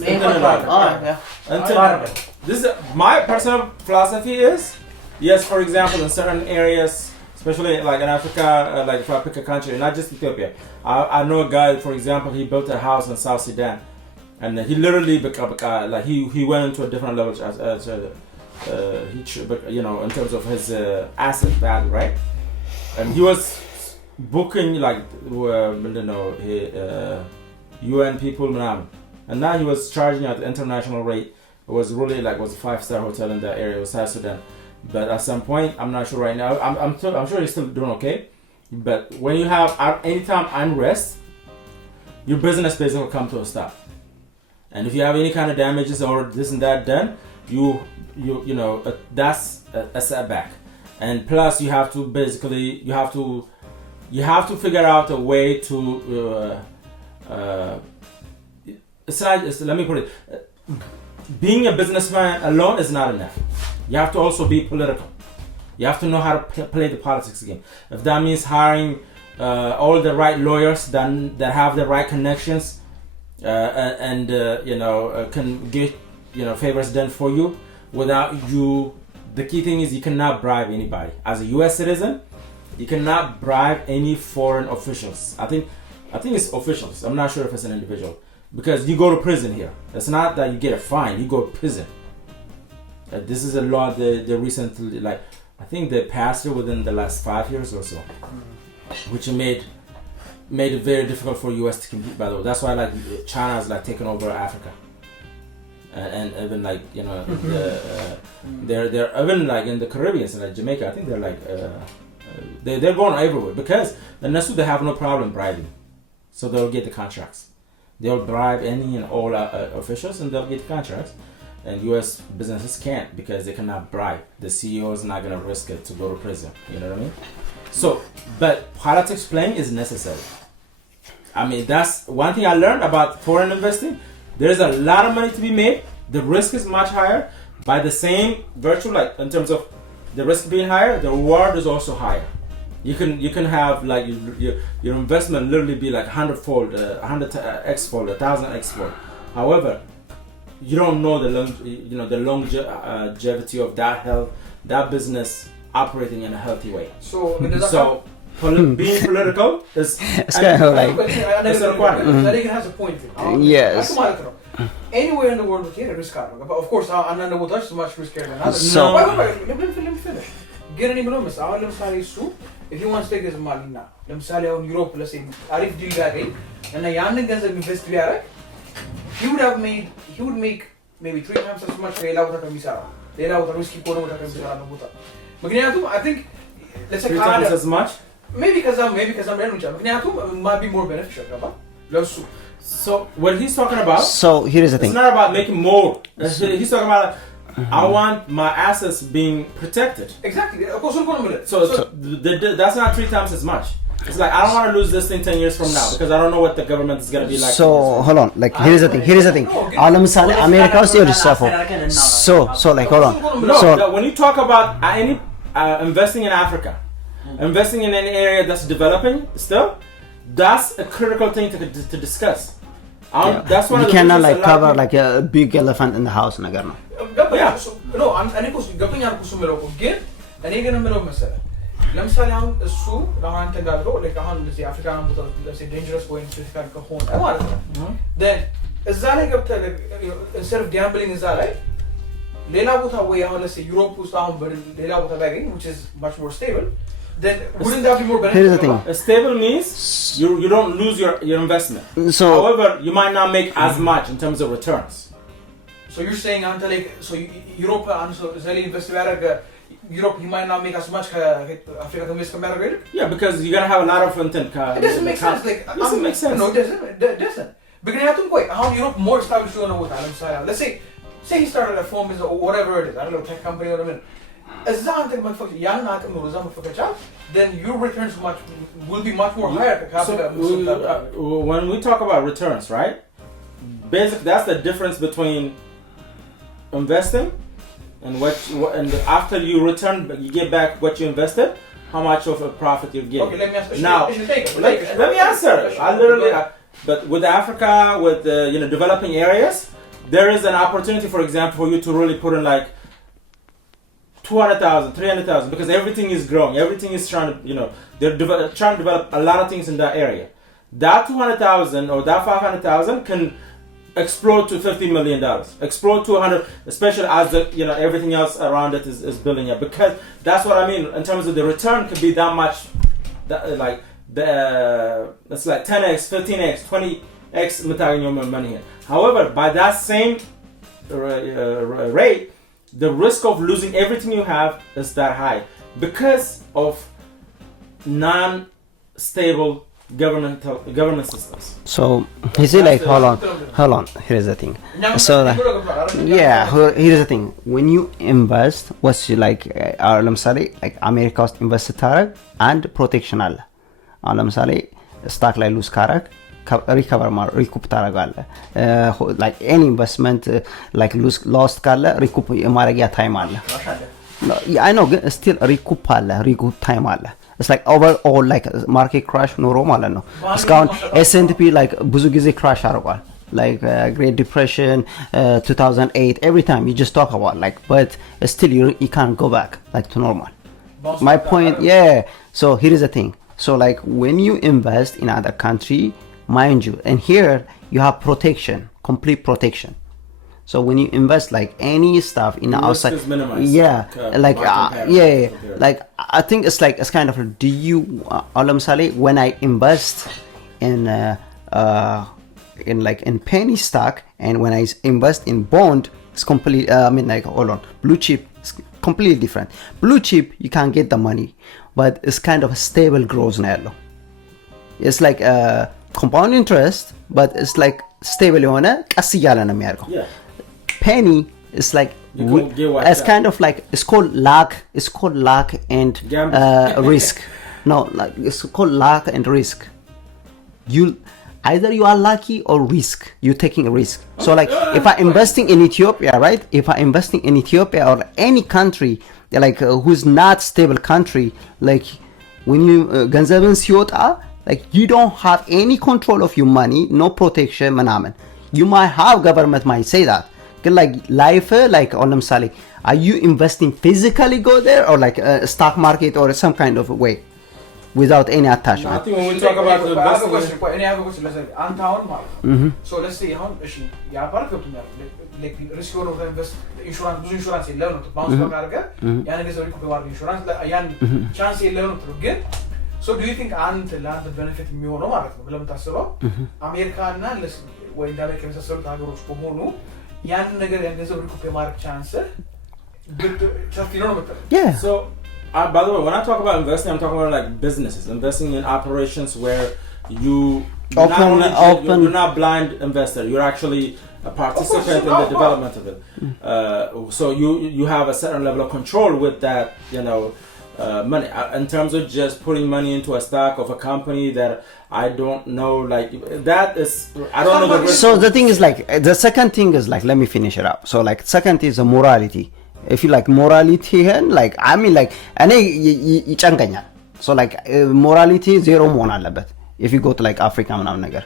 is this is my personal philosophy is yes, for example, in certain areas, especially like in Africa, like if I pick a country, not just Ethiopia, I know a guy, for example, he built a house in South Sudan, and he literally like he went into a different level in terms of his asset value, right? And he was booking like UN people now, and now he was charging at the international rate. It was really like was a 5-star hotel in that area, it was South Sudan. But at some point, I'm not sure right now. I'm sure he's still doing okay. But when you have anytime unrest, your business basically come to a stop. And if you have any kind of damages or this and that done, that's a setback. And plus, you have to basically you have to figure out a way to. Let me put it. Being a businessman alone is not enough. You have to also be political. You have to know how to play the politics game. If that means hiring all the right lawyers that have the right connections and can get favors done for you without you. The key thing is you cannot bribe anybody. As a U.S. citizen, you cannot bribe any foreign officials. I think it's officials. I'm not sure if it's an individual. Because you go to prison here. It's not that you get a fine, you go to prison. This is a law they recently, I think they passed it within the last 5 years or so. Which made it very difficult for US to compete, by the way. That's why China is taking over Africa. And even they're even in the Caribbean, so Jamaica, I think they're they're going everywhere because the Nasu, they have no problem bribing. So they'll get the contracts. They'll bribe any and all officials and they'll get contracts. And U.S. businesses can't because they cannot bribe. The CEO is not going to risk it to go to prison. You know what I mean? So, but politics playing is necessary. I mean, that's one thing I learned about foreign investing. There's a lot of money to be made. The risk is much higher. By the same virtue, in terms of the risk being higher, the reward is also higher. You can have your investment literally be 100-fold, 100x-fold, 1,000x-fold. However, you don't know the longevity of that business operating in a healthy way. So being political is it's kind of like it's a requirement. I think it has a point. Yes. Anywhere in the world, we can risk. But of course, I'm not going to touch so much riskier than others. So, let me finish. Get any bonus. I want to say if you want to take this money now, let in Europe, let's say, Arif deal guy, and a young guy invest there, he would make maybe 3 times as much. They allow the risky corner. I think let's say 3 times as much. Maybe because I'm it might be more beneficial. So what he's talking about. So here is the thing. It's not about making more. He's talking about. I want my assets being protected. Exactly. So that's not 3 times as much. It's I don't want to lose this thing 10 years from now because I don't know what the government is going to be like. So hold on. Here's the thing. America is your stuff. So hold on. No, when you talk about any investing in Africa, investing in any area that's developing still, that's a critical thing to discuss. That's one you of the cannot cover a big elephant in the house. No, I'm going to ለምሳሌ አሁን እሱ ለአንተ ጋርዶ ለካሁን ለዚህ አፍሪካን ቦታ ለዚህ dangerous going critical ከሆነ ማለት ነው then እዛ ላይ ገብተህ instead of gambling እዛ ላይ ሌላ ቦታ ወይ አሁን ለዚህ ዩሮፕ ውስጥ አሁን ሌላ ቦታ ባገኝ which is much more stable then wouldn't that be more beneficial? Here's the thing. Stable means you don't lose your investment. So however, you might not make as much in terms of returns. So you're saying until Europe and so Zeli invest Europe, you might not make as much Africa to miss America. Yeah, because you're gonna have a lot of content. It doesn't make sense. It doesn't make sense. No, it doesn't. Because you have to wait. How Europe more established on what let's say he started a firm or whatever it is, I don't know, tech company or whatever. As long as young then your returns will be much more higher. So, when we talk about returns, right? Basically, that's the difference between investing and and after you return, you get back what you invested. How much of a profit you get? Okay, let me answer. Now, let me answer. I literally, but with Africa, with developing areas, there is an opportunity, for example, for you to really put in like 200,000, 300,000, because everything is growing. Everything is trying to, they're trying to develop a lot of things in that area. That 200,000 or that 500,000 can explode to $50 million, explode to 100, especially as everything else around it is building up. Because that's what I mean in terms of the return could be that much, it's like 10x, 15x, 20x money here. However, by that same rate, the risk of losing everything you have is that high because of non-stable government systems. So he said like, hold on, here's the thing. So here's the thing. When you invest, what's like ለምሳሌ like አሜሪካ ውስጥ ኢንቨስት ታረግ አንድ ፕሮቴክሽን አለ። አሁን ለምሳሌ ስታክ ላይ ሉዝ ካረግ ሪኩፕ ታረጋለህ። like any investment like lost ካለ ሪኩፕ የማረጊያ ታይም አለ። I know still ሪኩፕ ታይም አለ. It's like overall like market crash ኖሮ ማለት ነው። እስካሁን S&P like ብዙ ጊዜ crash አርጓል. Like Great Depression, 2008, every time you just talk about like, but still you can't go back like to normal. My point, yeah. So here is the thing. So like when you invest in other country, mind you, and here you have protection, complete protection. So when you invest like any stuff in the outside, like I think it's kind of do you when I invest in penny stock and when I invest in bond, it's completely blue chip is completely different. Blue chip you can't get the money, but it's kind of a stable growth now. It's like compound interest, but it's like stable ቀስ እያለ ነው የሚያደርገው. Penny is like it's kind of like it's called luck and risk. No, like it's called luck and risk. Either you are lucky or risk. You're taking a risk. So like if I'm investing in Ethiopia, right? If I'm investing in Ethiopia or any country like who's not stable country, like when you ገንዘብን ሲወጣ like you don't have any control of your money, no protection ምናምን. You might have government might say that. Like life like on ለምሳሌ are you investing physically go there or like stock market or some kind of way without any attachment? No, I think when we talk about the so let's say how ያ ፓርት ገብቶኛል like risk of invest insurance ብዙ insurance የለው ነው ባውንስ ባክ አድርገህ ያን ገንዘብ ሪኮቨር ማድረግ insurance ያን ቻንስ የለው ነው ግን so do you think አንተ ለአንተ benefit የሚሆነው ማለት ነው ብለህ የምታስበው አሜሪካና ወይ እንደ አሜሪካ የመሳሰሉት ሀገሮች በመሆኑ ያን ነገር ያን ገንዘብ ሪኮቨር ማድረግ ቻንስ ሰፊ ነው ነው yeah so by the way, when I talk about investing, I'm talking about like businesses, investing in operations where you're not blind investor. You're actually a participant in the development of it. So you have a certain level of control with that, money. In terms of just putting money into a stock of a company that I don't know, like that is I don't know the risk. So the thing is like the second thing is like let me finish it up. So like second is a morality. If you like morality and like I mean like እኔ ይጨንቀኛል. So like morality zero መሆን አለበት. If you go to like Africa ምናምን ነገር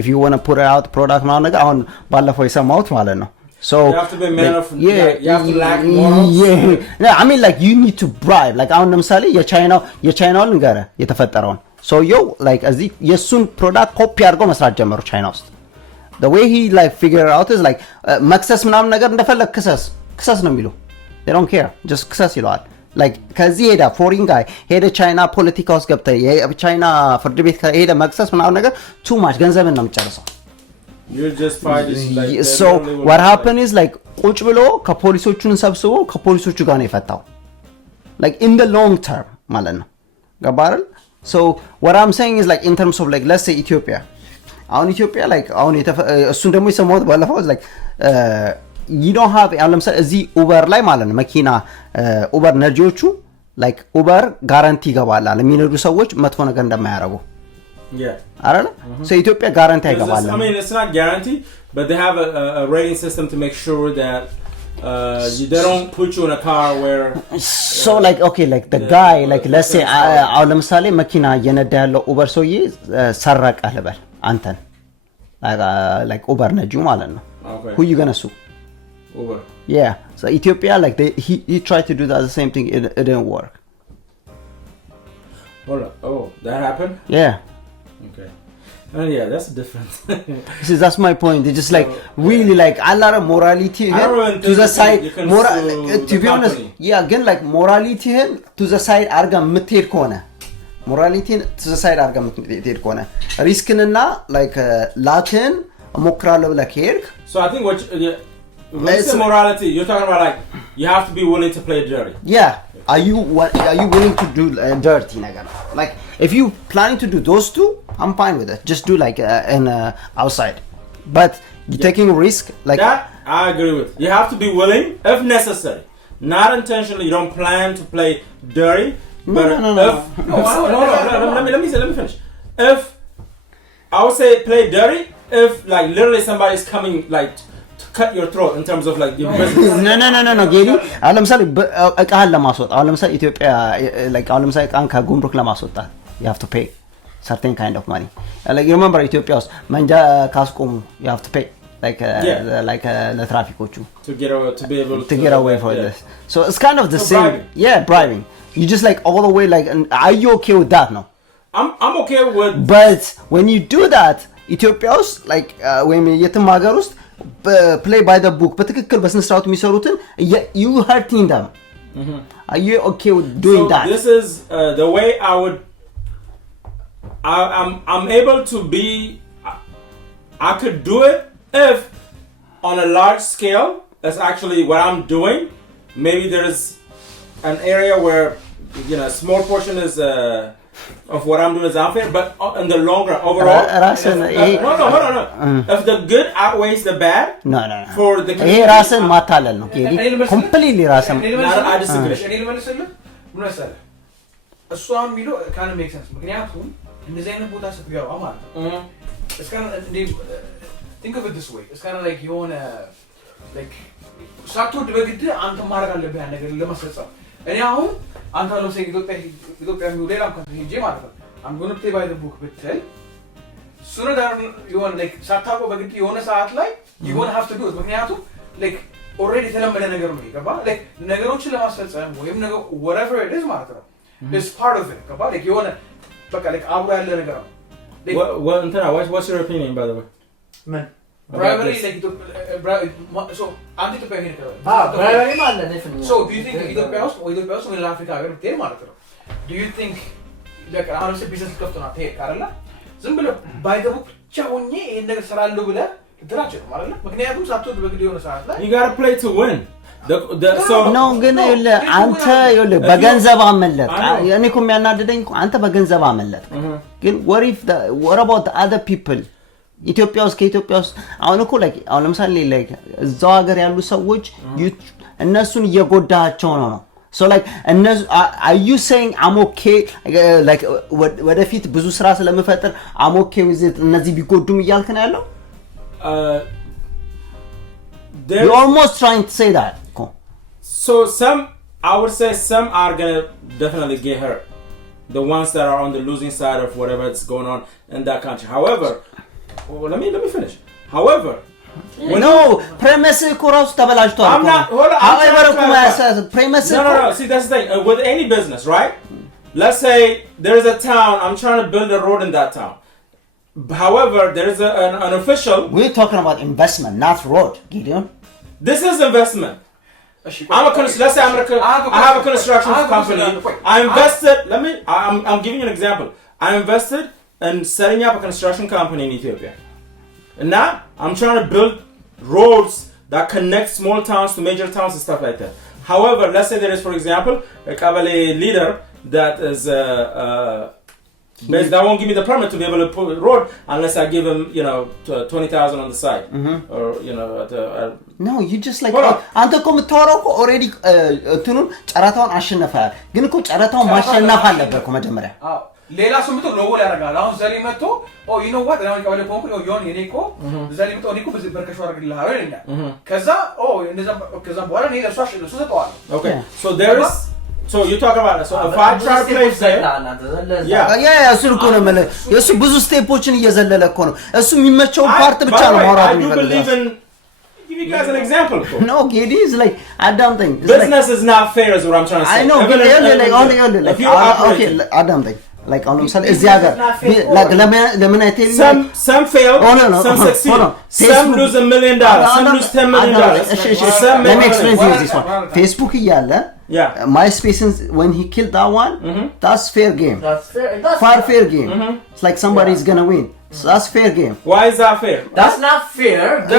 if you want to put out product ምናምን ነገር አሁን ባለፈው የሰማሁት ማለት ነው. So you have to be man of you have to lack morals. No, I mean like you need to bribe. Like አሁን ለምሳሌ የቻይናውን ንገረህ የተፈጠረውን ሰውየው like እዚህ የሱን ፕሮዳክት ኮፒ አድርገው መስራት ጀመሩ ቻይና ውስጥ. The way he like figure out is like መክሰስ ምናምን ነገር እንደፈለግ ክሰስ ነው የሚሉ. They don't care. Just ክሰስ ይለዋል. like ከዚህ ሄዳ foreign guy ሄደ ቻይና ፖለቲካ ውስጥ ገብተ የቻይና ፍርድ ቤት ሄደ መክሰስ ምናምን ነገር too much ገንዘብን ነው የሚጨርሰው. You're just fighting like so what happened is like ቁጭ ብሎ ከፖሊሶቹን ሰብስቦ ከፖሊሶቹ ጋር ነው የፈታው. like in the long term ማለት ነው. ገባረል? So what I'm saying is like in terms of like let's say Ethiopia. አሁን ኢትዮጵያ like አሁን እሱን ደግሞ የሰማሁት ባለፈው like you don't have ለምሳሌ እዚህ ኡበር ላይ ማለት ነው መኪና ኡበር ነጂዎቹ like ኡበር ጋራንቲ ይገባል ለሚነዱ ሰዎች መጥፎ ነገር እንደማያረጉ አይደል? so ኢትዮጵያ ጋራንቲ አይገባል. I mean it's not guarantee but they have a rating system to make sure that they don't put you in a car where so like okay like the guy like let's say አሁን ለምሳሌ መኪና እየነዳ ያለው ኡበር ሰውዬ ሰረቀ ልበል አንተን like ኡበር ነጂው ማለት ነው Okay. Who you gonna sue? Uber. Yeah. So Ethiopia, like he tried to do that the same thing. It didn't work. Hold on. Oh, that happened. Yeah. Okay. Yeah, that's different. See, that's my point. They just like really like a lot of morality to the side. To be honest, yeah, again like morality to the side. Arga metir kona. Morality to the side. Arga metir kona. Risk na like Latin mokralo like here. So I think what when you say morality, you're talking about like you have to be willing to play dirty. Yeah. Are you willing to do dirty nagar? Like if you planning to do those two, I'm fine with it. Just do like outside. But you're taking risk like that. I agree with. You have to be willing if necessary. Not intentionally. You don't plan to play dirty. No. Let me finish. If I would say play dirty, if like literally somebody's coming like cut your throat in terms of like your business. No ጌሊ አሁን ለምሳሌ እቃህን ለማስወጣት አሁን ለምሳሌ ኢትዮጵያ like አሁን ለምሳሌ እቃን ከጉምሩክ ለማስወጣት you have to pay certain kind of money like you remember ኢትዮጵያ ውስጥ መንጃ ካስቆሙ you have to pay like ለትራፊኮቹ to get away for this so it's kind of the same bribing. Yeah, bribing. You just like all the way like are you okay with that? No, I'm okay with but when you do that ኢትዮጵያ ውስጥ like when የትም ሀገር ውስጥ play by the book በትክክል በስነ ስርዓቱ የሚሰሩትን you hurting them. Are you okay with doing that? This is the way I would I'm able to be I could do it if on a large scale that's actually what I'm doing. Maybe there is an area where a small portion is of what I'm doing is unfair, but in the long run, overall, no. If the good outweighs the bad, no. For the community, rasen matalal no, completely rasen. I disagree. እሷን ሚሎ kind of makes sense. ምክንያቱም እንደዚህ አይነት ቦታ ስትገባ ማለት ነው. It's kind of think of it this way. It's kind of like የሆነ like ሳትወድ በግድ አንተ ማድረግ አለብህ ያን ነገር ለማስፈጸም እኔ አሁን አንተ ለምሳሌ ኢትዮጵያ ሌላም ካንትሪ ሄጄ ማለት ነው I'm going to play by the book ብትል sooner than you want like ሳታውቀው በግድ የሆነ ሰዓት ላይ you going to have to do it ምክንያቱም like already የተለመደ ነገር ነው ይገባ like ነገሮችን ለማስፈጸም ወይም ነገር whatever it is ማለት ነው is part of it ገባ like የሆነ በቃ like አብሮ ያለ ነገር ነው what's your opinion by the way man bribery like so አንተ ኢትዮጵያ ሄደ bribery ማለት definitely so do you think ኢትዮጵያ ውስጥ ወይ አፍሪካ ሀገር ብትሄድ ማለት ነው do you think like አሁን ቢዝነስ ከፍተና ትሄድ አይደለ ዝም ብለህ by the book ብቻ ሆኜ ይሄን ነገር ሰራለሁ ብለህ ትራቸው ማለት ነው ምክንያቱም ሳትወድ በግድ የሆነ ሰዓት ላይ you got to play to win no ግን አንተ ይኸውልህ በገንዘብ አመለጥ እኔ እኮ የሚያናድደኝ አንተ በገንዘብ አመለጥ ግን what about the other people ኢትዮጵያ ውስጥ ከኢትዮጵያ ውስጥ አሁን እኮ like አሁን ለምሳሌ like እዛው ሀገር ያሉ ሰዎች እነሱን እየጎዳቸው ነው so like are you saying I'm okay like ወደፊት ብዙ ስራ ስለምፈጥር I'm okay with it እነዚህ ቢጎዱም እያልክ ነው ያለው you're almost trying to say that so I would say some are gonna definitely get hurt the ones that are on the losing side of whatever is going on in that country however let me finish however no premise course tabalajto I'm not however premise no see that's the thing with any business right let's say there's a town I'm trying to build a road in that town however there is an official we're talking about investment not road Gideon this is investment let's say I have a construction company I invested I'm giving you an example I invested in setting up a construction company in Ethiopia and now I'm trying to build roads that connect small towns to major towns and stuff like that however let's say there is for example a Kabale leader that is that won't give me the permit to be able to put a road unless I give him 20,000 on the side or no you just like አንተ እኮ የምታወራው እኮ already እንትኑን ጨረታውን አሸነፈሃል ግን እኮ ጨረታውን ማሸነፍ አለበት እኮ መጀመሪያ ሌላ ሰው መጥቶ ነው ወላ ያረጋል አሁን ዘሊ መጥቶ you know what አሁን ቀበሌ ኮምፕኒ ዮን የኔ እኮ ዘሊ መጥቶ እኔ እኮ በዚህ በርከሽ አረጋግልሃለሁ ይለኛል ከዛ ከዛ በኋላ እኔ ለሷ ሰጠዋለሁ okay so there is so you talk about it so if I try to place there yeah እሱ እኮ ነው ማለት እሱ ብዙ ስቴፖችን እየዘለለ እኮ ነው እሱ የሚመቸው ፓርት ብቻ ነው ማውራት I do believe in give you guys an example. No, Gedi is like Adam thing. Business is not fair, is what I'm trying to say. I know, Even like only like okay, Adam thing. Like on እዚህ ሀገር like ለምን I tell you some fail, some succeed, some lose $1 million, some lose $10 million. Let me explain to you this one. Facebook እያለ MySpace when he killed that one, that's fair game. That's fair game. It's like somebody's gonna win. So that's fair game. Why is that fair? That's not fair. No.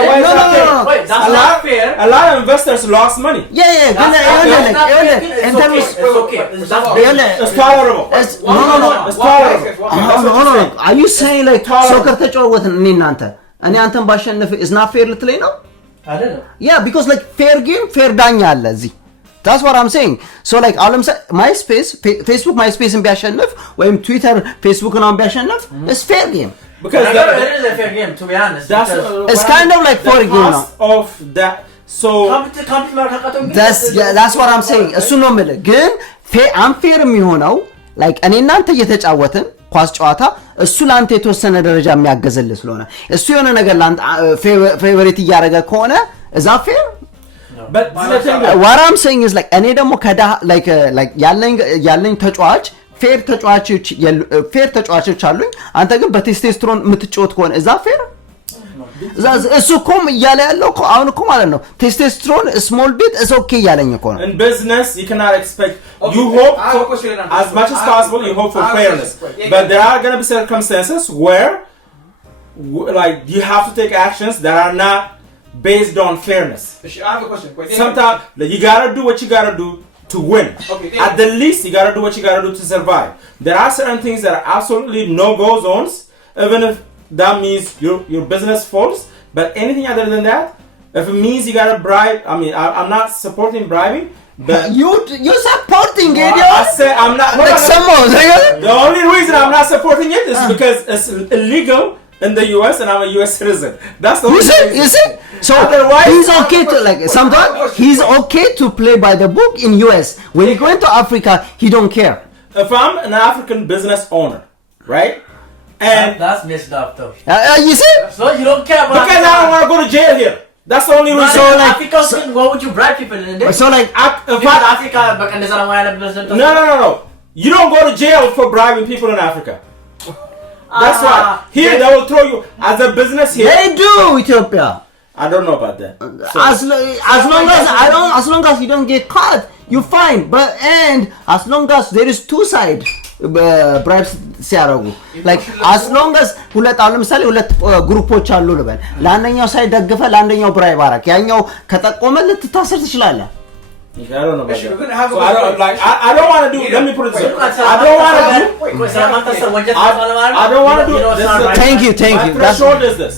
Wait, that's not fair. A lot of investors lost money. Yeah. It's okay. It's tolerable. No. It's tolerable. No. Are you saying like soccer ተጫወትን እኔ እናንተ እኔ አንተን ባሸንፍ is not fair ልትለኝ ነው? አይደለም. Yeah, because like fair game fair ዳኛ አለ እዚህ. That's what I'm saying. So like አለም MySpace Facebook MySpace ቢያሸንፍ ወይም Twitter Facebook ነው ቢያሸንፍ it's fair game. Because it is a fair game, to be honest. It's kind of like fair game now. Of that, so that's what I'm saying. እሱ ነው የምልህ ግን unfair የሚሆነው like እኔ እናንተ እየተጫወትን ኳስ ጨዋታ እሱ ላንተ የተወሰነ ደረጃ የሚያገዝልህ ስለሆነ እሱ የሆነ ነገር ላንተ ፌቨሪት እያደረገ ከሆነ is that fair? But what I'm saying is like እኔ ደግሞ ከዳ like ያለኝ ተጫዋች ፌር ተጫዋቾች አሉኝ አንተ ግን በቴስቴስትሮን የምትጫወት ከሆነ እዛ ፌር እሱ ኮም እያለ ያለው አሁን እኮ ማለት ነው ቴስቴስትሮን ስሞል ቢት is okay እያለኝ እኮ ነው in business you cannot expect you hope as much as possible you hope for fairness but there are going to be circumstances where like you have to take actions that are not based on fairness. I have a question. Sometimes you got to do what you got to do to win. Okay, at the least you gotta do what you gotta do to survive. There are certain things that are absolutely no-go zones, even if that means your business falls. But anything other than that, if it means you gotta bribe, I mean, I'm not supporting bribing. But you're supporting it, yo. I said I'm not. Like someone. The only reason I'm not supporting it is because it's illegal in the US and I'm a US citizen. That's the only reason. You see? So otherwise, he's okay to like sometimes he's okay to play by the book in US. When you go into Africa, he don't care. If I'm an African business owner, right? And that's messed up though. You see? So you don't care about because I don't want to go to jail here. That's the only reason. So like Africa, why would you bribe people in there? So like Africa, No. You don't go to jail for bribing people in Africa. That's why here they will throw you as a business here. They do Ethiopia. I don't know about that. So, as long as you don't get caught, you fine. But and as long as there is two sides bribes ሲያረጉ like as long as ሁለት ለምሳሌ ሁለት ግሩፖች አሉ ልበል ለአንደኛው ሳይድ ደግፈ ለአንደኛው ብራይብ አረክ ያኛው ከጠቆመ ልትታሰር ትችላለህ I don't know about that. So I don't want to do. Let me put it this way. I don't want to do. Thank you. That's short is this.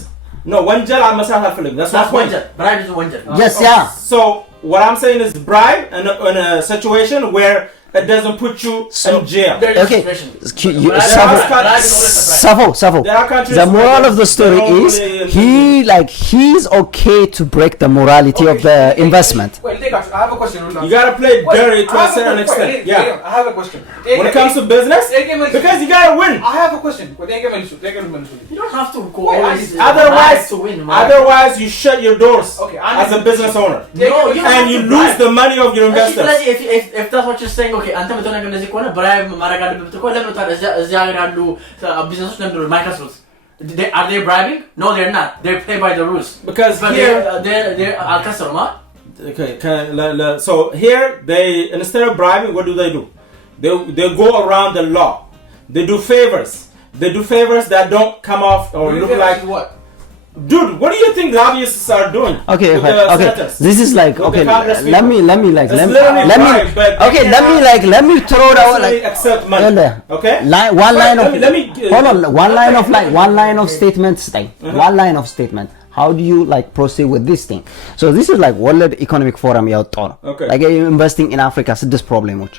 No, one gel I must have feeling. That's one gel. Bribe is one gel. Yes, yeah. So what I'm saying is bribe in a situation where it doesn't put you in jail. Okay. Safo. The moral of the story is he's okay to break the morality of the investment. Wait, I have a question. You gotta play dirty to a certain extent. Yeah. I have a question. When it comes to business, because you gotta win. I have a question. You don't have to go Otherwise, you shut your doors as a business owner. And you lose the money of your investors. If that's what you're saying, okay, አንተ መተው ነገር እንደዚህ ከሆነ ብራይብ ማድረግ አለበት እኮ ለምን ታዲያ እዚህ ሀገር ያሉ ቢዝነሶች ለምን ነው ማይከስሩት? Are they bribing? No, they're not. They play by the rules. Because here they're አልከሰሩም አ Okay, so here they instead of bribing, what do? They go around the law. They do favors. That don't come off or look like what? Dude, what do you think lobbyists are doing? Okay. This is like okay. Let me throw it out like accept money. Okay. One line of statements thing. One line of statement. How do you like proceed with this thing? So this is like World Economic Forum ያወጣው ነው. Like investing in Africa ስድስት ፕሮብሌሞች.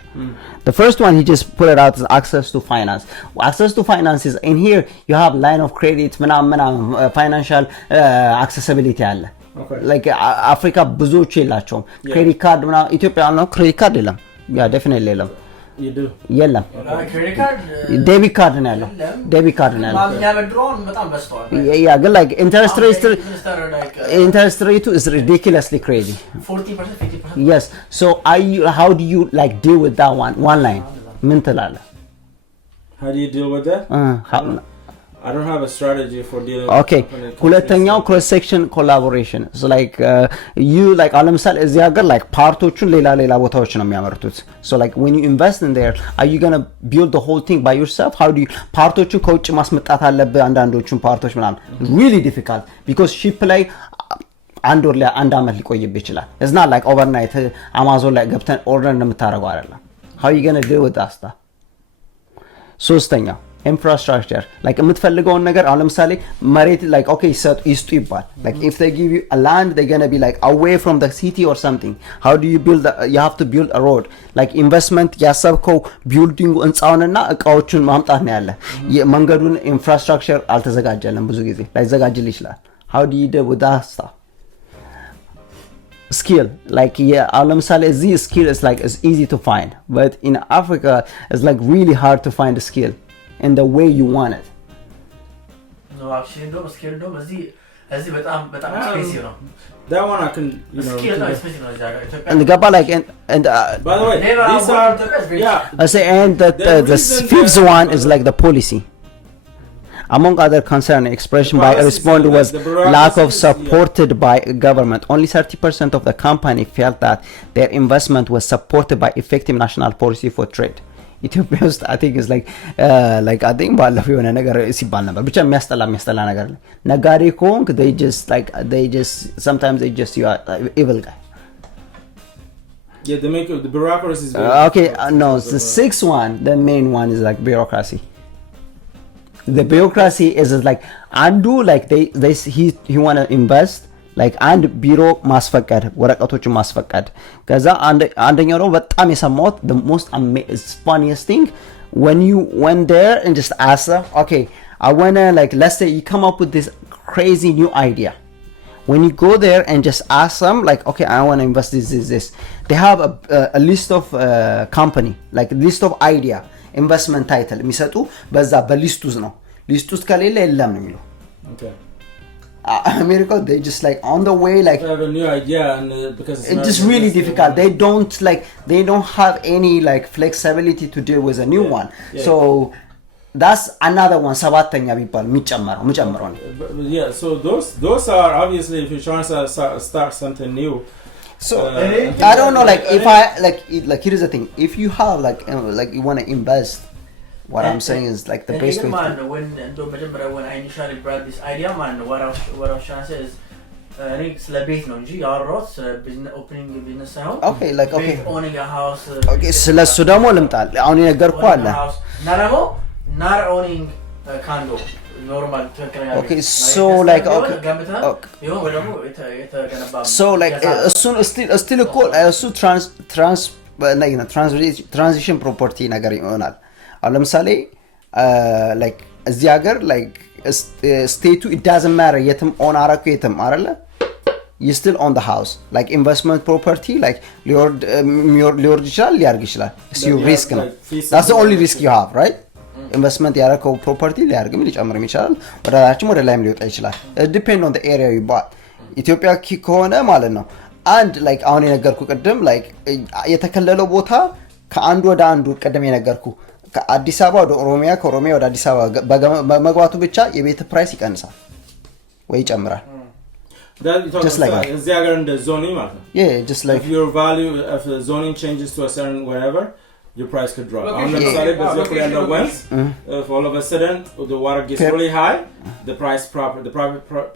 The first one he just put it out is access to finance. Access to finance is in here you have line of credit financial accessibility አለ. Like Africa ብዙዎች የላቸውም. Credit card ኢትዮጵያ ነው credit card የለም. Yeah, definitely የለም. You do. የለም ክሬዲት ካርድ ዴቢት ካርድ ነው ያለው ዴቢት ካርድ ነው ያለው የሚያበድረውን በጣም በዝቷል yeah ግን like interest rate is ridiculously crazy 40% 50% yes so how do you like deal with that one line ምን ትላለህ how do you deal with that I don't have a strategy for dealing okay ሁለተኛው cross section collaboration so like you like ለምሳሌ እዚህ ሀገር like ፓርቶቹን ሌላ ቦታዎች ነው የሚያመርቱት so like when you invest in there are you going to build the whole thing by yourself how do you ፓርቶቹን ከውጭ ማስመጣት አለብህ አንዳንዶቹን ፓርቶች ምናምን really difficult because ship ላይ አንድ ወር ላይ አንድ አመት ሊቆይብህ ይችላል it's not like overnight Amazon ላይ ገብተን order እንደምታደርገው አይደለም how are you going to deal with that stuff ሶስተኛው infrastructure like የምትፈልገውን ነገር አሁን ለምሳሌ መሬት like okay ይስጡ ይባል like if they give you a land they're going to be like away from the city or something how do you build you have to build a road like investment ያሰብከው ቢልዲንግ ህንጻውንና እቃዎቹን ማምጣት ነው ያለ መንገዱን infrastructure አልተዘጋጀለም ብዙ ጊዜ ላይዘጋጅል ይችላል how do you deal with that stuff skill like አሁን ለምሳሌ እዚህ skill is like it's easy to find but in Africa it's like really hard to find a skill in the way you want it no actually don't skill don't as በጣም expensive ነው that one I can you know skill is expensive ነው and the gaba like and by the way these are I say and the fifth one is like the policy among other concern expression by a respondent was lack of supported by government only 30% of the company felt that their investment was supported by effective national policy for trade Ethiopia I think is like I think ባለፈው የሆነ ነገር ሲባል ነበር ብቻ የሚያስጠላ ነገር ላይ ነጋዴ ኮንክ they just sometimes they just you are evil guy yeah they make the bureaucracy is okay no the sixth one the main one is like bureaucracy the bureaucracy is like undo like he want to invest like and ቢሮ ማስፈቀድ ወረቀቶችን ማስፈቀድ ከዛ አንደኛው ነው በጣም የሰማሁት the most funniest thing when you went there and just ask them okay I want to like let's say you come up with this crazy new idea when you go there and just ask them like okay I want to invest this they have a list of company like list of idea investment title የሚሰጡ በዛ በሊስት ውስጥ ነው ሊስት ውስጥ ከሌለ የለም ነው የሚለው okay America they just like on the way like they have a new idea and because it's just really difficult they don't have any like flexibility to deal with a new one so that's another one ሰባተኛ ቢባል የሚጨምረው ነው yeah so those are obviously if you're trying to start something new so I don't know like if I like here's the thing if you have like you want to invest what I'm saying is like the best way when I initially brought this idea man what I was trying to say is ስለ ቤት ነው እንጂ ያወራሁት ስለ ኦፕኒንግ ቢዝነስ ሳይሆን okay like okay owning a house okay ስለሱ ደግሞ ልምጣል አሁን የነገርኩህ አለ እና ደግሞ not owning a condo normal okay so like okay so like እሱን still እኮ እሱ transition property ነገር ይሆናል አሁን ለምሳሌ like እዚህ ሀገር like state it doesn't matter የትም own አረኩ የትም አይደለ you still own the house like investment property like ሊወርድ ይችላል ሊያርግ ይችላል it's your risk ነው that's the only risk you have right investment ያረከው property ሊያርግም ሊጨምርም ይችላል ወደታችም ወደ ላይም ሊወጣ ይችላል it depend on the area you bought ኢትዮጵያ ከሆነ ማለት ነው አንድ like አሁን የነገርኩ ቅድም like የተከለለው ቦታ ከአንዱ ወደ አንዱ ቅድም የነገርኩ ከአዲስ አበባ ወደ ኦሮሚያ ከኦሮሚያ ወደ አዲስ አበባ መግባቱ ብቻ የቤት ፕራይስ ይቀንሳል ወይ ይጨምራል just like እዚህ ሀገር እንደ zoning ማለት ነው yeah just like if your value if the zoning changes to a certain whatever your price could drop I'm not saying because if you end up once if all of a sudden the water gets really high the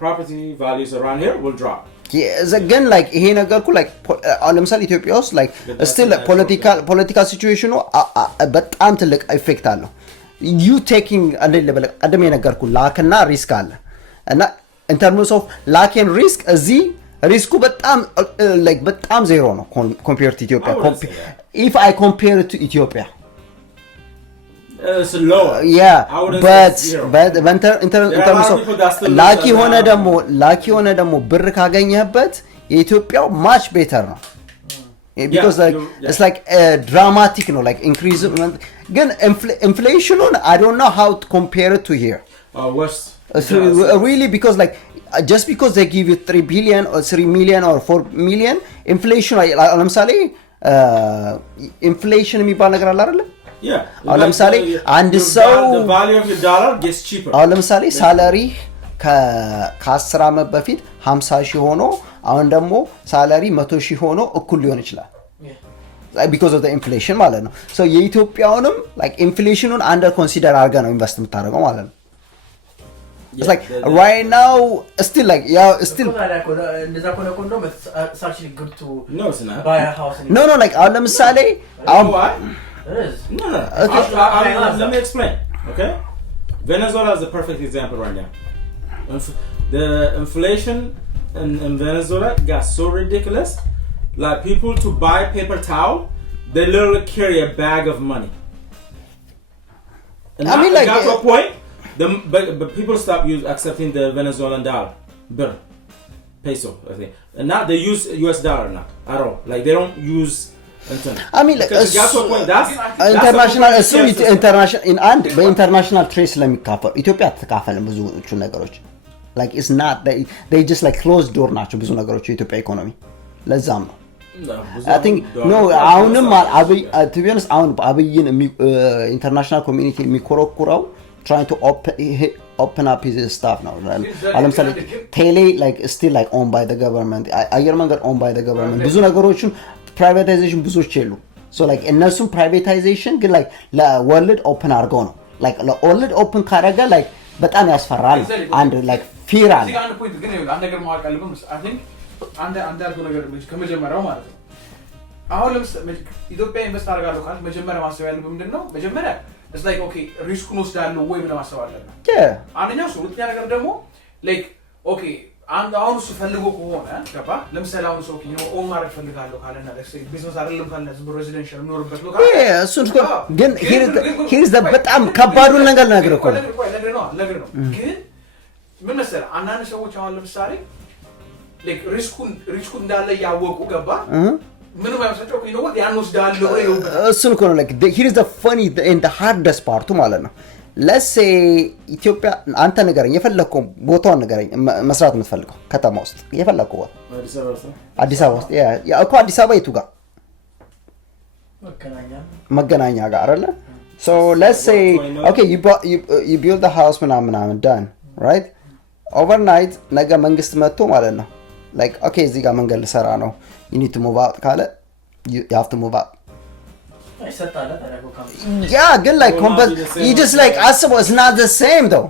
property values around here will drop yes again like ይሄ ነገርኩ like ለምሳሌ ኢትዮጵያ ውስጥ like still political situation በጣም ትልቅ ኢፌክት አለው you taking አደም የነገርኩ ላክና ሪስክ አለ እና in terms of lack and risk እዚህ ሪስኩ በጣም like በጣም ዜሮ ነው compared to Ethiopia if I compare it to Ethiopia it's lower yeah but in terms of ላኪ ሆነ ደግሞ ብር ካገኘህበት የኢትዮጵያው much better ነው because like it's like dramatic, like increase. Again, inflation. I don't know how to compare it to here. Worse. Really, because like just because they give you 3 billion or 3 million or 4 million, inflation. ለምሳሌ inflation የሚባል ነገር አለ አይደል? Yeah. አሁን ለምሳሌ አንድ ሰው the value of your dollar gets cheaper. አሁን ለምሳሌ ሳላሪ ከ10 ዓመት በፊት 50 ሺህ ሆኖ አሁን ደግሞ ሳላሪ 100 ሺህ ሆኖ እኩል ሊሆን ይችላል because of the inflation ማለት ነው so የኢትዮጵያውንም like inflationን under consider አድርገህ ነው ኢንቨስት የምታደርገው ማለት ነው it's like right now still like still it's actually good to it's not. buy a house no like አሁን ለምሳሌ why? It is. No. Okay. Let me explain. Okay. Venezuela is a perfect example right now. The inflation in Venezuela got so ridiculous. Like people to buy paper towel, they literally carry a bag of money. And I mean, like got to a point, but people stop accepting the Venezuelan dollar, peso, I think, and now they use US dollar now at all. Like they don't use. I mean like international in and በኢንተርናሽናል ትሬስ ለሚካፈል ኢትዮጵያ አትካፈልም ብዙዎቹ ነገሮች like it's not they just like closed door ናቸው ብዙ ነገሮች የኢትዮጵያ ኢኮኖሚ ለዛም ነው I think no አሁንም to be honest አሁን አብይን international community የሚኮረኩረው trying to open up his stuff now ለምሳሌ ቴሌ like still like owned by the government አየር መንገድ owned by the government ብዙ ነገሮችን privatization ብዙዎች የሉ so like እነሱም privatization ግን like ለወርልድ ኦፕን አድርገው ነው like ለወርልድ ኦፕን ካደረገ like በጣም ያስፈራል አንድ like fear አለ አንድ ፖይንት ግን አንድ ነገር ማወቅ አለብን I think አንድ ያልኩህ ነገር ከመጀመሪያው ማለት ነው አሁን ለምሳሌ ኢትዮጵያ ኢንቨስት አደርጋለሁ ካል መጀመሪያ ማሰብ ያለብን ምንድነው መጀመሪያ it's like okay ሪስኩን ወስዳለሁ ወይ ብለህ ማሰብ አለብህ አንደኛው ሰው ሁለተኛ ነገር ደግሞ like okay አሁን እሱ ፈልጎ ከሆነ ገባ ለምሳሌ አሁን ሰው ኦን ማድረግ ፈልጋለሁ ካለና ቢዝነስ አይደለም ካለና ዝም ብሎ ሬዚደንሻል ኖርበት ሎካል እሱን ግን here's the በጣም ከባዱን ነገር ነገር እኮ ነገር ነው ግን ምን መሰለህ አንዳንድ ሰዎች አሁን ለምሳሌ like ሪስኩን እንዳለ ያወቁ ገባ ምንም አይመስላቸው ነው what ያን ወስዳለሁ እሱን እኮ ነው like here's the funny and the hardest part ማለት ነው let's say ኢትዮጵያ አንተ ነገረኝ የፈለከው ቦታውን ነገረኝ መስራት የምትፈልገው ከተማ ውስጥ የፈለከው ቦታ አዲስ አበባ ውስጥ ያ እኮ አዲስ አበባ የቱ ጋር መገናኛ ጋር አይደለ so let's say okay you build the house ምናምን done right overnight ነገ መንግስት መጥቶ ማለት ነው like okay እዚህ ጋር መንገድ ልሰራ ነው you need to move out ካለ you have to move out yeah good like you just like assume it's not the same though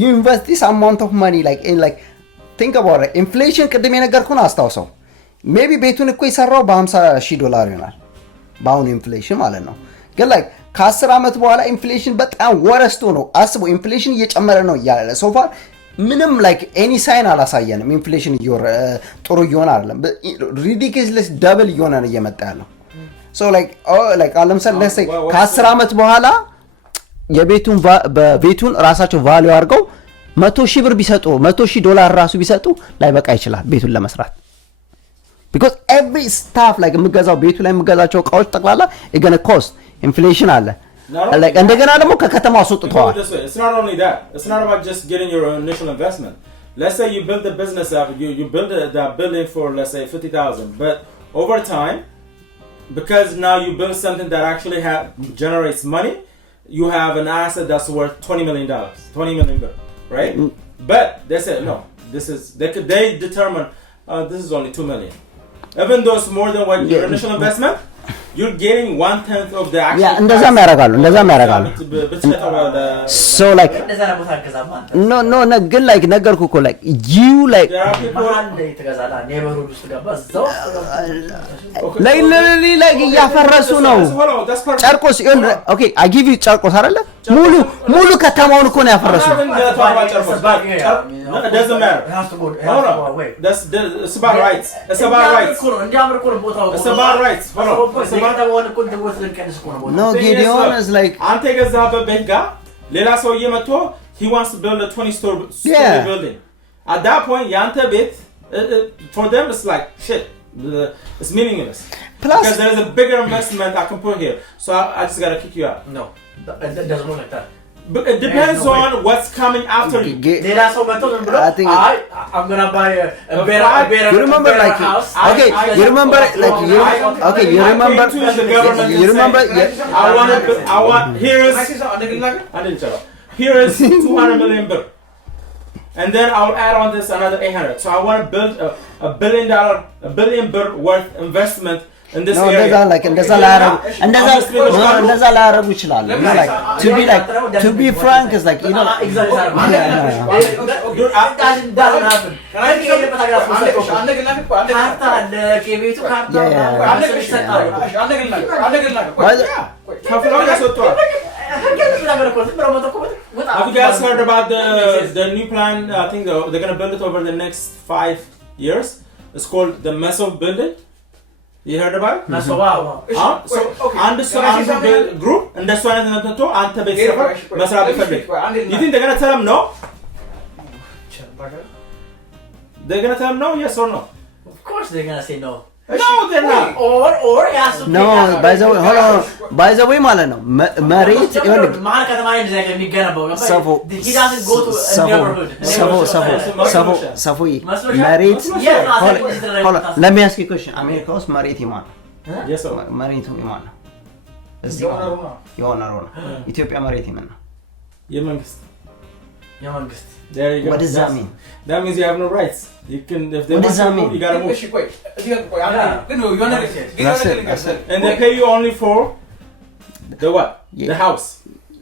you invest this amount of money like in like think about it inflation ቅድም የነገርኩህን አስታውሰው maybe ቤቱን እኮ ይሰራው $50,000 ይሆናል በአሁኑ ኢንፍሌሽን ማለት ነው ግን like ከ10 ዓመት በኋላ ኢንፍሌሽን በጣም ወረስቶ ነው አስበው ኢንፍሌሽን እየጨመረ ነው ያለ so far ምንም like any sign አላሳየንም ኢንፍሌሽን ጥሩ እየሆነ አይደለም ridiculous double እየሆነ ነው እየመጣ ያለው so like ለምሳሌ let's say ከ10 ዓመት በኋላ የቤቱን ራሳቸው ቫልዩ አድርገው $100,000 ቢሰጡ $100,000 ራሱ ቢሰጡ ላይ በቃ ይችላል ቤቱን ለመስራት because every stuff like የምገዛው ቤቱ ላይ የምገዛቸው እቃዎች ጠቅላላ gonna cost inflation አለ like እንደገና ደግሞ ከከተማ አስወጥተዋል it's not only that it's not about just getting your initial investment let's say you build the business up you build that building for let's say $50,000 but over time because now you build something that actually generates money you have an asset that's worth $20 million right but they say no this is they determine this is only $2 million even though it's more than what your initial investment you're getting 1/10 of the actual yeah እንደዛም ያደርጋሉ so like no ግን like ነገርኩ እኮ like you like like እያፈረሱ ነው ጨርቆስ okay I give you ጨርቆስ አይደለ ሙሉ ከተማውን እኮ ነው ያፈረሱ it doesn't matter that's it's about rights it's about rights no Gideon is like አንተ የገዛበት ቤት ጋር ሌላ ሰው እየመጣ he wants to build a 20-story building at that point ያንተ ቤት for them it's like shit It's meaningless. Plus- because there is a bigger investment I can put here. So I just gotta kick you out. No, that doesn't work like that. But it depends There's no on what's coming after you. There are so many things, bro. I think I'm gonna buy a better, you remember better like house. okay, you remember like you okay, you remember I came to the government you and remember said, yeah. I want here is Can I say something? I didn't tell you. Here is 200 million bill. And then I'll add on this another 800. So I want to build a billion bill worth investment in this No, area. እንደዛ like እንደዛ ላያረጉ ይችላሉ። You know, like to be frank is like you know Exactly. Dude, It doesn't happen. Can I say ከፍለው ያስወጡዋል። Have you guys heard about the new plan? I think they're gonna build it over the next 5 years. It's called the Meso building. You heard about it? That's wow. So አንድ ሰው አንድ group እንደሱ አይነት ነጥቶ አንተ ቤተሰብ መስራት ቢፈልግ you think they're gonna tell them no? They're gonna tell them no, yes or no? Of course they're gonna say no. No, they're not. Or he has to no by the way hold on by the way ማለት ነው መሬት ይኸውልህ መሀል ከተማ ላይ እንደዚህ አይነት የሚገነባው ሰፎ he doesn't go to a neighborhood. ሰፎ መሬት let me ask you a question አሜሪካ ውስጥ መሬት ይማን Yes or no? መሬቱ ይማን ነው እዚህ የሆነው ነው ኢትዮጵያ መሬት ይማን ነው የመንግስት There you go. what does that mean That means you have no rights. You can if they What want does that to move, mean? you gotta move. That's it. And they pay you only for the what? Yeah. The house,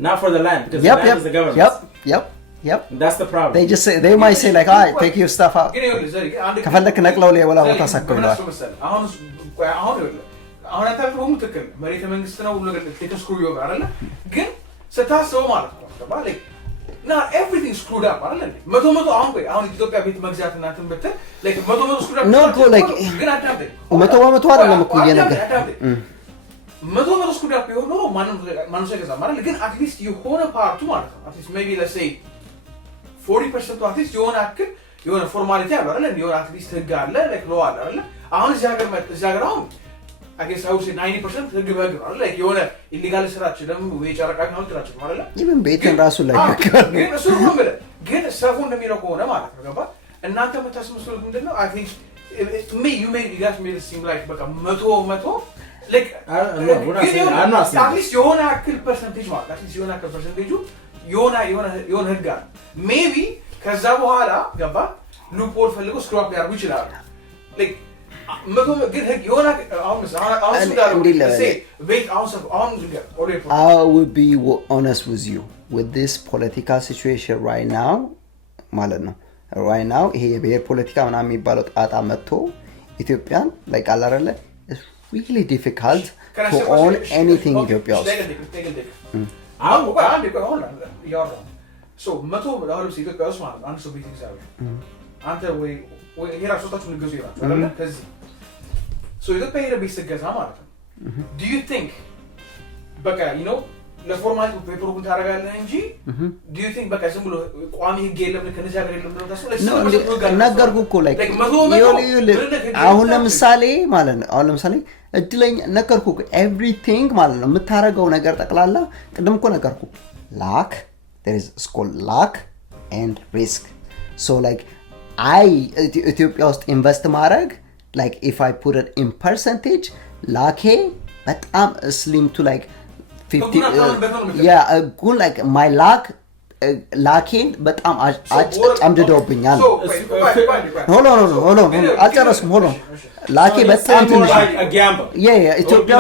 not for the land, because the land is the government. Yep. That's the problem. They just say they might say like alright take your stuff out ከፈለክ ነቅለው ሌላ ቦታ ሰክረዋል አሁን አታውቁም ትክክል መሬት መንግስት ነው ሁሉ ነገር ተስክሩ ይወጋ አይደለ ግን ስታስበው ማለት ነው ማለት not everything screwed up አይደል መቶ አሁን ኢትዮጵያ ቤት መግዛት እና እንትን like መቶ screwed up no go like ግን አታውቁ መቶ አይደለም እኮ የነገር መቶ screwed up ይሆን ነው ማንም ሰገዛ ማለት ግን at least የሆነ ፓርቱ ማለት ነው at least maybe let's say 40% at least የሆነ አክል የሆነ ፎርማሊቲ አለ አይደል የሆነ at least ህግ አለ like law አለ አይደል አሁን እዚህ ሀገር አሁን I guess I would say 90% ህግ በህግ ነው like የሆነ ኢሊጋል ስራች ደግሞ ወይ ጨረቃ ነው ትራች ማለት ነው even ቤትን ራሱ ላይ ግን እሱ ነው ማለት ግን ሰፉ እንደሚለው ከሆነ ማለት ነው ገባ እናንተ የምታስመስሉት ምንድነው I think you guys made it seem like በቃ መቶ like I'm not saying at least የሆነ አክል percentage ማለት at least የሆነ አክል percentage የሆነ ህግ አለ maybe ከዛ በኋላ ገባ ሉፖል ፈልገው ስክራፕ ያርጉ ይችላል like ግን ህግ የሆነ አሁን I will be honest with you with this political situation right now ማለት ነው right now ይሄ የብሔር ፖለቲካ ምናምን የሚባለው ጣጣ መጥቶ ኢትዮጵያን like አላረለ it's really difficult to own anything ኢትዮጵያ ውስጥ so መቶ አሁን ኢትዮጵያ ውስጥ ማለት አንድ ሰው ቤት ይዛው አንተ ወይ የራሱ ታችሁ ንገዙ ይላል አይደል ከዚህ so ኢትዮጵያ ሄደ ቤት ገዛ ማለት ነው do you think በቃ you know ለፎርማት ፔፐሩን ታረጋለህ እንጂ do you think በቃ ዝም ብሎ ቋሚ ህግ የለም ከነዚህ ሀገር የለም ብለው ታስበው ነገርኩ እኮ like አሁን ለምሳሌ ማለት ነው አሁን ለምሳሌ እድለኛ ነገርኩ everything ማለት ነው የምታረገው ነገር ጠቅላላ ቅድም እኮ ነገርኩ luck there is called luck and risk so like ኢትዮጵያ ውስጥ ኢንቨስት ማድረግ like if I put it in percentage luck በጣም slim to like 50 yeah good like my luck ላኬን በጣም አምድደውብኛል ሆሎ አልጨረስኩም ሆሎ ላኬ በጣም ትንሽ ኢትዮጵያ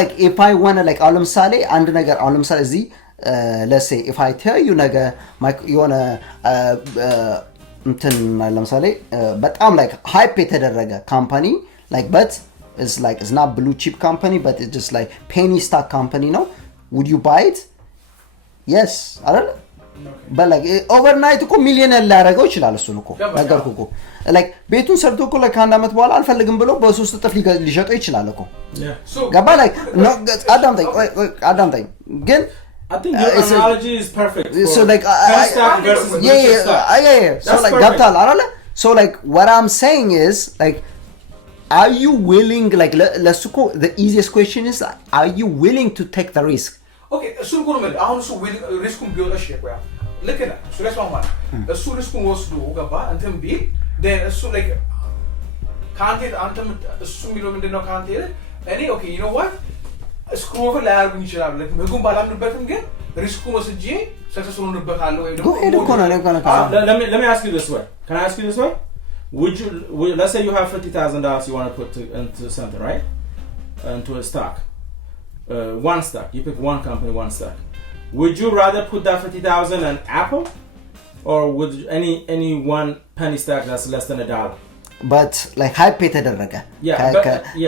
like if I want like አሁን ለምሳሌ አንድ ነገር አሁን ለምሳሌ እዚህ let's say if I tell you ነገር የሆነ እንትን ለምሳሌ በጣም like hype የተደረገ company like but it's like it's not blue chip company but it's just like penny stock company ነው would you buy it yes አይደል but like overnight እኮ ሚሊዮነር ሊያደርገው ይችላል እሱን እኮ ነገርኩ እኮ like ቤቱን ሰርቶ እኮ like አንድ አመት በኋላ አልፈልግም ብሎ በሶስት እጥፍ ሊሸጠው ይችላል እኮ ገባ like no አዳምጠኝ ግን I think your analogy is perfect. So like stock versus yeah. So like ገብታል አይደለ? So like what I'm saying is like are you willing, like, let's go, the easiest question is, are you willing to take the risk? Okay, እሱ እኮ ነው ማለት አሁን እሱ ሪስኩን ቢወጣ እሺ ቆያ ልክ ነህ እሱ ላይ ስማማ እሱ ሪስኩን ወስዶ ገባ እንትን ቢል then እሱ like ካንተ አንተ እሱ የሚለው ምንድነው ካንተ እኔ ኦኬ you know what ስክሮቭ ላይ አርጉኝ ይችላል like ህጉን ባላምንበትም ግን ሪስኩን ወስጄ ሰክሰስፉል ሆንበታለሁ ወይ ደግሞ let me ask you this way. Can I ask you this way? Would you let's say you have $50,000 you want to put into something, right? Into a stock. One stock. You pick one company, one stock. Would you rather put that $50,000 in Apple, or would any one penny stock that's less than $1? But like hype የተደረገ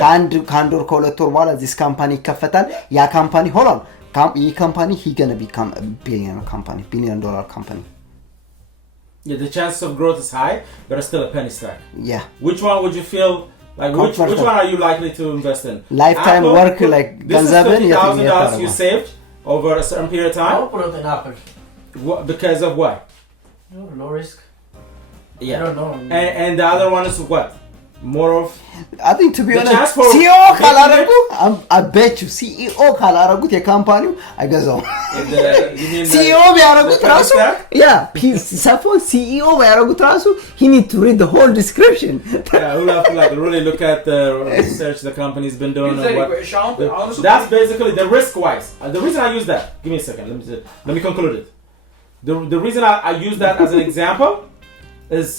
ከአንድ ወር ከሁለት ወር በኋላ this company ይከፈታል ያ company hold on this company he gonna become a billion dollar company. Yeah, the chances of growth is high, but it's still a penny stock. Yeah. Which one would you feel like? Which one are you likely to invest in? Lifetime Apple, work like ganzabin $50,000 you saved over a certain period of time. I would put it in Apple. Because of what? Low risk. Yeah. I don't know. And the other one is what? More of. I think to be honest, CEO ካላረጉ I bet you CEO ካላረጉት የካምፓኒው አይገዛውም. CEO ቢያረጉት ራሱ ሰፎን CEO ቢያረጉት ራሱ he need to read the whole description. We'll have to like really look at the research the company's been doing and what. That's basically the risk wise. The reason I use that. Give me a second. Let me conclude it. The reason I use that as an example is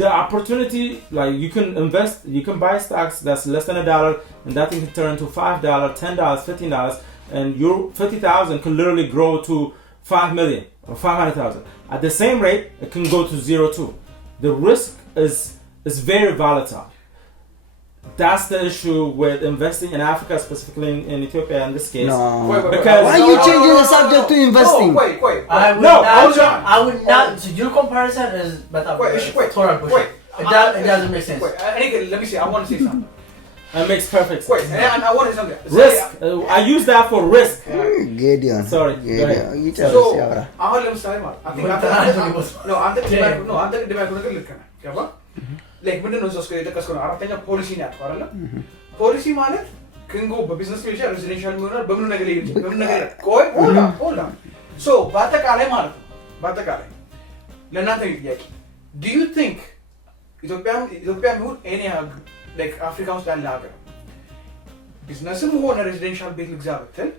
the opportunity, like you can invest, you can buy stocks that's less than $1 and that thing can turn into $5, $10, $15, and your $50,000 can literally grow to $5 million or $500,000. At the same rate, it can go to 0 too. The risk is very volatile. That's the issue with investing in Africa, specifically in Ethiopia in this case. No. Because why are you changing the subject to investing? No, wait. I would not. So your comparison is better. Total bullshit. It doesn't make sense. Let me see. I want to say something. It makes perfect sense. Wait, and I want to say something. Risk. I use that for risk. Gideon. Sorry. Gideon. So, I'm sorry, I think I'm the like ምንድን ነው ሶስት የተከስከው አራተኛ ፖሊሲ ነው ያልኩህ አይደል ፖሊሲ ማለት ክንጎ በቢዝነስ ሜጀር ሬዚደንሻል ሆኗል በምን ነገር ይሄድ በምን ነገር ቆይ ሆላ ሶ በአጠቃላይ ማለት ነው በአጠቃላይ ለእናንተ ጥያቄ do you think ኢትዮጵያ ምን እኔ like አፍሪካ ውስጥ ያለ ሀገር ቢዝነስም ሆነ ሬዚደንሻል ቤት ልግዛ ብትል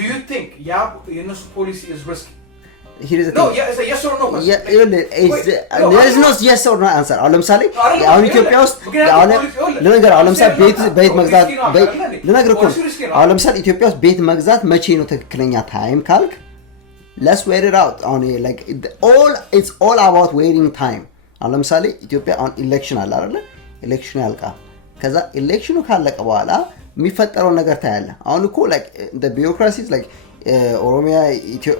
do you think ያ የነሱ ፖሊሲ is risky? Here is the no, thing. it's a yes or no question. There is no yes or no answer. አሁን ለምሳሌ አሁን ኢትዮጵያ ውስጥ አሁን ለምሳሌ ቤት መግዛት ለነገር እኮ አሁን ለምሳሌ ኢትዮጵያ ውስጥ ቤት መግዛት መቼ ነው ትክክለኛ ታይም ካልክ let's wait it out on like it's all about waiting time. አሁን ለምሳሌ ኢትዮጵያ አሁን ኢሌክሽን አለ አይደል ኢሌክሽኑ ያልቃል ከዛ ኢሌክሽኑ ካለቀ በኋላ የሚፈጠረው ነገር ታያለ አሁን እኮ like the bureaucracy is like ኦሮሚያ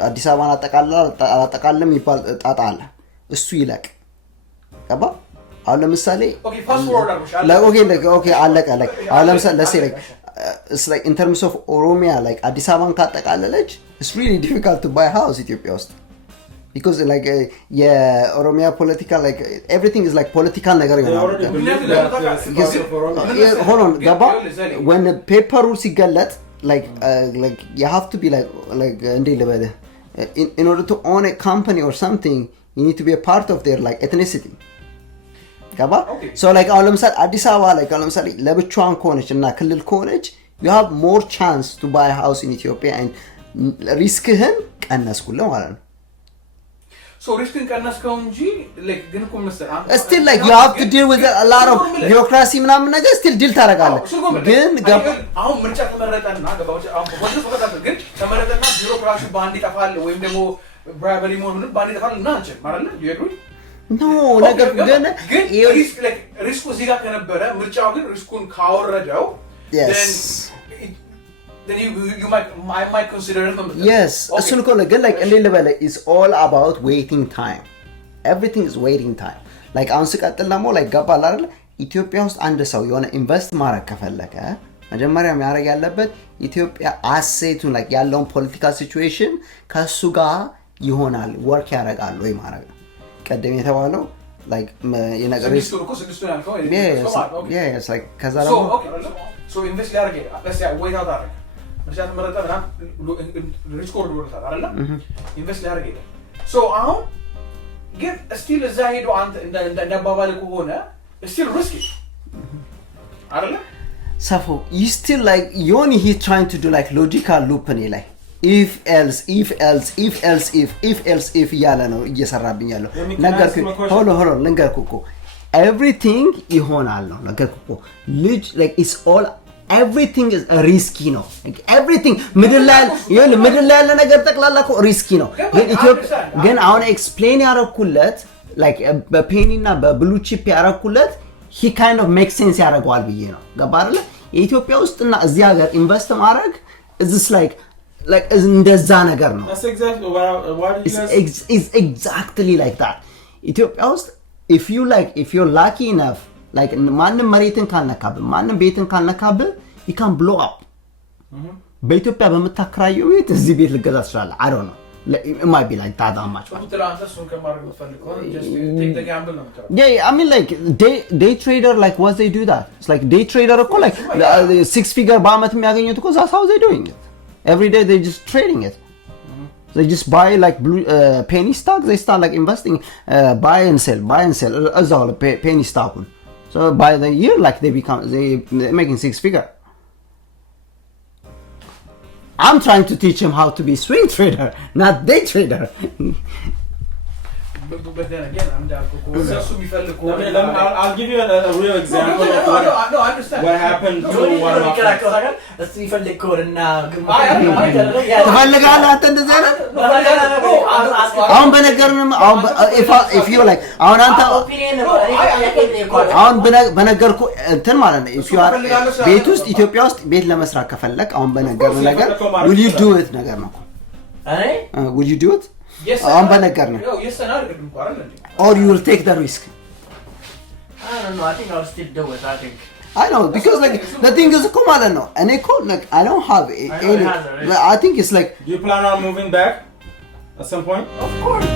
አዲስ አበባን አጠቃለም ይባል ጣጣ አለ እሱ ይለቅ ገባ አሁን ለምሳሌ okay fast forward okay አለቀ like አሁን ለምሳሌ let's say like it's like in terms of ኦሮሚያ like አዲስ አበባን ካጠቃለለች it's really difficult to buy a house ኢትዮጵያ ውስጥ because like የኦሮሚያ political like everything is like political ነገር ይሆናል hold on ገባ when the paper ሲገለጥ like you have to be like in order to own a company or something you need to be a part of their like ethnicity gaba okay. So like አሁን ለምሳሌ አዲስ አበባ like አሁን ለምሳሌ ለብቻዋን ከሆነች እና ክልል ከሆነች you have more chance to buy a house in Ethiopia and ሪስክህን ቀነስኩልህ ማለት ነው so riskin ቀነስከው እንጂ like ግን እኮ መሰለህ still like you have to deal with a lot of bureaucracy ምናምን ነገር still deal ታደርጋለህ ግን አሁን ምርጫ ተመረጠና ገባው አሁን ወደ ፈቀደ ግን ተመረጠና ቢሮክራሲ ባንድ ይጠፋል ወይም ደግሞ ብራይበሪ ምንም ባንድ ይጠፋል እና አንቺ ማለት ነው you agree no ነገር ግን ሪስኩ እዚህ ጋር ከነበረ ምርጫው ግን ሪስኩን ካወረደው then I might consider it yes እሱን እኮ ግን like እንዴ ልበለ is all about waiting time everything is waiting time like አሁን ስቀጥል ደግሞ like ገባል አይደል ኢትዮጵያ ውስጥ አንድ ሰው የሆነ ኢንቨስት ማድረግ ከፈለገ መጀመሪያ የሚያደርግ ያለበት ኢትዮጵያ አሴቱን like ያለውን ፖለቲካል ሲቹዌሽን ከሱ ጋር ይሆናል ወርክ ያደርጋል ወይ ማድረግ ቀደም የተባለው like የነገር ስድስቱን ያልከው yeah it's like ከዛ so ደግሞ okay so invest ሊያደርግ let's say wait out አደረገ ምክንያቱም መረጠ በጣም ሪስክ ወርድ ወርታል አይደለ ኢንቨስት ሊያደርግ ይላል so አሁን ግን still እዛ ሄዶ አንተ እንዳባባል ከሆነ still risky አይደለ ሰፎ you still like you only he trying to do like logical loop እኔ ላይ if else እያለ ነው እየሰራብኝ ያለው ነገርኩ ሆሎ ልንገርኩ እኮ everything ይሆናል ነው ነገርኩ እኮ ልጅ like it's all everything is risky ነው like everything middle ላይ ያለ ነገር ጠቅላላ እኮ risky ነው ግን ኢትዮጵያ ግን አሁን explain ያረኩለት like በፔኒ እና በብሉ ቺፕ ያረኩለት he kind of makes sense ያረጋዋል ብዬ ነው ገባ አይደለ ኢትዮጵያ ውስጥና እዚህ ሀገር ኢንቨስት ማድረግ is this like እንደዛ ነገር ነው that's exactly what you guys is exactly like that ኢትዮጵያ ውስጥ if you're lucky enough like ማንም መሬትን ካልነካብ ማንም ቤትን ካልነካብ you can blow up በኢትዮጵያ በመታከራየው ቤት እዚህ ቤት ልገዛ ትችላለህ I don't know it might be like that much yeah I mean like day trader like what they do that it's like day trader እኮ like 6 figure በአመት የሚያገኙት እኮ that's how they doing it every day they just trading it they just buy like blue penny stock they start like investing buy and sell as all penny stock so by the year like they're making 6 figure I'm trying to teach him how to be swing trader not day trader but then again I'm down I'll give you a real example no I understand what happened to one of my ተፈልጋለህ አንተ እንደዛ አሁን በነገርንም አሁን if you like አሁን አንተ አሁን በነገርኩ እንትን ማለት ነው if you are ቤት ውስጥ ኢትዮጵያ ውስጥ ቤት ለመስራት ከፈለክ አሁን በነገር ነገር will you do it ነገር ነው will you do it yes አሁን በነገር ነው yes እና አድርግም ቆራል እንዴ or you will take the risk I don't know I think I'll still do it I know because like the thing is come on no and like I don't have any I think it's like do you plan on moving back at some point of course